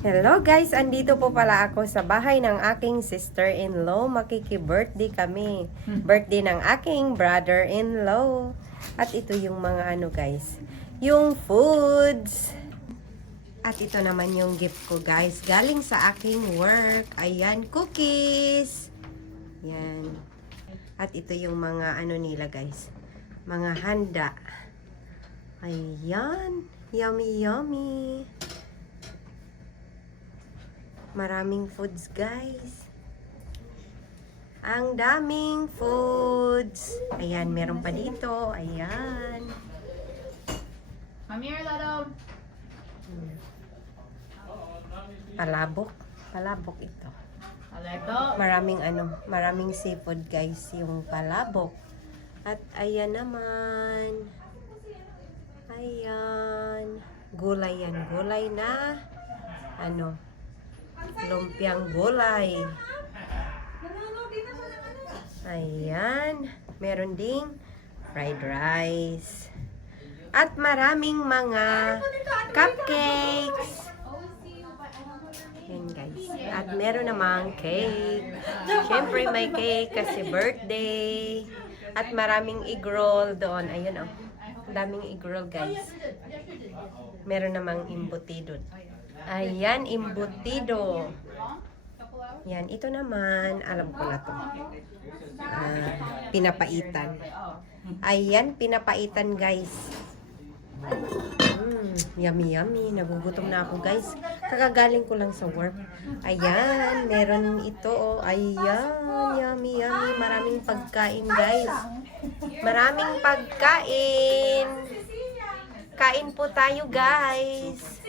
Hello guys, andito po pala ako sa bahay ng aking sister-in-law. Makiki-birthday kami. Birthday ng aking brother-in-law. At ito yung mga guys, yung foods. At ito naman yung gift ko guys, galing sa aking work. Ayan, cookies. Yan. At ito yung mga nila guys, mga handa. Ayan, yummy yummy. Maraming foods guys. Ang daming foods. Ayan, meron pa dito. Ayan. Come here, Lado. Palabok. Palabok ito. Aleto. Maraming seafood guys, yung palabok. At ayan naman. Ayan. Gulay yan. Gulay na lumpiang gulay. Ayan. Meron ding fried rice. At maraming mga cupcakes. Ayan guys. At meron namang cake. Siyempre may cake kasi birthday. At maraming egg roll doon. Ayan oh. Daming egg roll guys. Meron namang embutido. Ayan, embutido. Yan, ito naman, alam ko na to. Pinapaitan. Ayan, pinapaitan guys. Yummy, yummy. Nagugutom na ako guys. Kakagaling ko lang sa work. Ayan, meron ito. Oh. Ayan, yummy, yummy. Maraming pagkain guys. Maraming pagkain. Kain po tayo guys.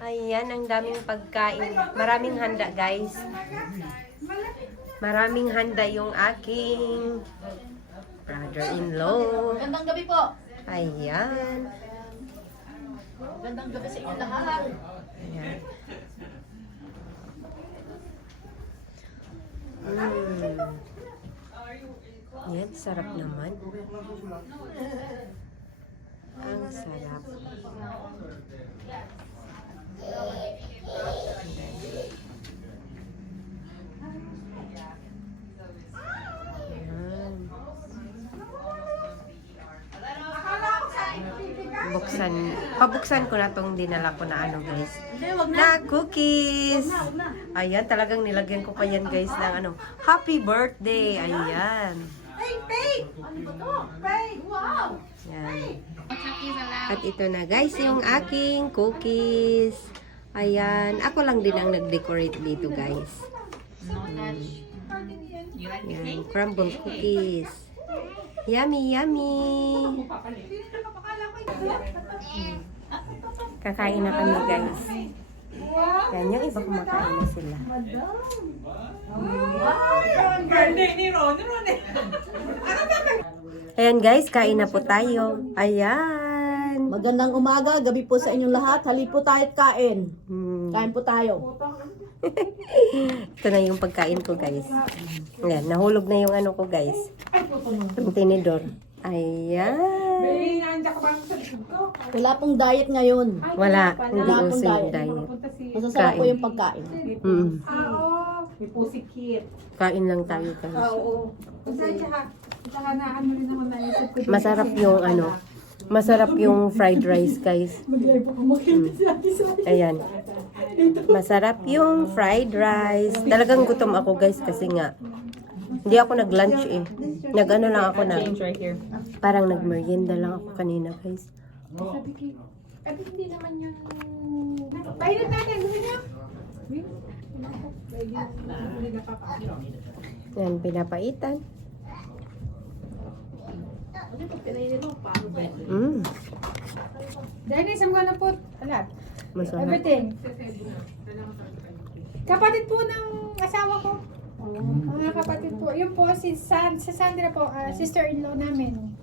Ayan, ang daming pagkain. Maraming handa guys. Maraming handa yung aking brother-in-law. Gandang gabi po. Ayan. Gandang gabi sa inyo lahat. Ayan. Yan, sarap naman. Ang sarap. Ayan. Pabuksan ko na tong dinala ko na guys. Na cookies. Ayan, talagang nilagyan ko pa yan guys ng happy birthday. Ayan. Wow. Yan. At ito na guys, yung aking cookies. Ayan. Ako lang din ang nag-decorate dito guys. Yan. Crumble cookies. Yummy, yummy. Kakain na kami guys. Yan, yung iba kumakain na sila. Ayan guys, kain na po tayo. Ayan. Magandang umaga, gabi po sa inyong lahat. Halip po tayo at kain. Kain po tayo. Ito na yung pagkain ko guys. Ayan, nahulog na yung ko guys. Yung tinidor. Ayan. Wala pong diet ngayon. Wala, hindi Wala uso pong yung diet. diet. Masasarap po yung pagkain. May pusikit. Kain lang tayo guys. Oo. Saka na rin naman naisip ko. Masarap yung fried rice guys. Ayan. Masarap yung fried rice. Talagang gutom ako guys kasi nga hindi ako nag-lunch eh. Lang ako parang nag-merienda lang ako kanina guys. Hindi naman yung... Pahilot natin, gusto niyo? Yan, pinapaitan. Dennis, I'm gonna put a lot. Masarap. Everything. Kapatid po ng asawa ko. Mga kapatid po. Yun po, si Sandra po, sister-in-law namin.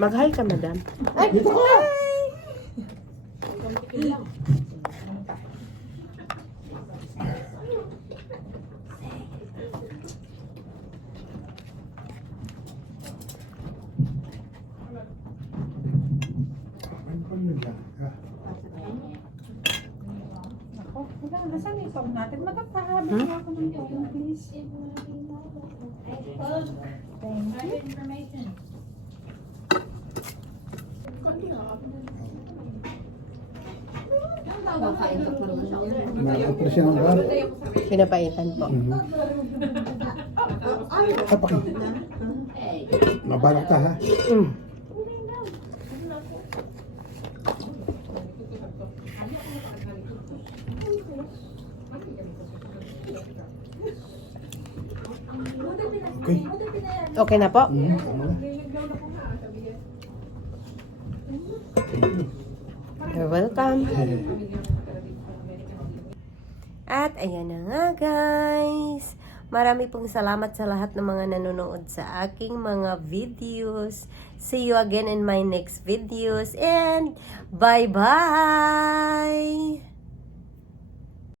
Mag-hi ka, madam. Ay, dito ka! Wala, nasaan yung phone natin? Magpapahabi ko ako ng phone, please. Thank you. Nakapresyon ang bar. Pinapaitan po. Kapag. Mabalak ka ha. Mm. Okay. Okay na po? Tama na. You're welcome. Eh, At ayan na nga guys. Marami pong salamat sa lahat ng mga nanonood sa aking mga videos. See you again in my next videos and bye-bye!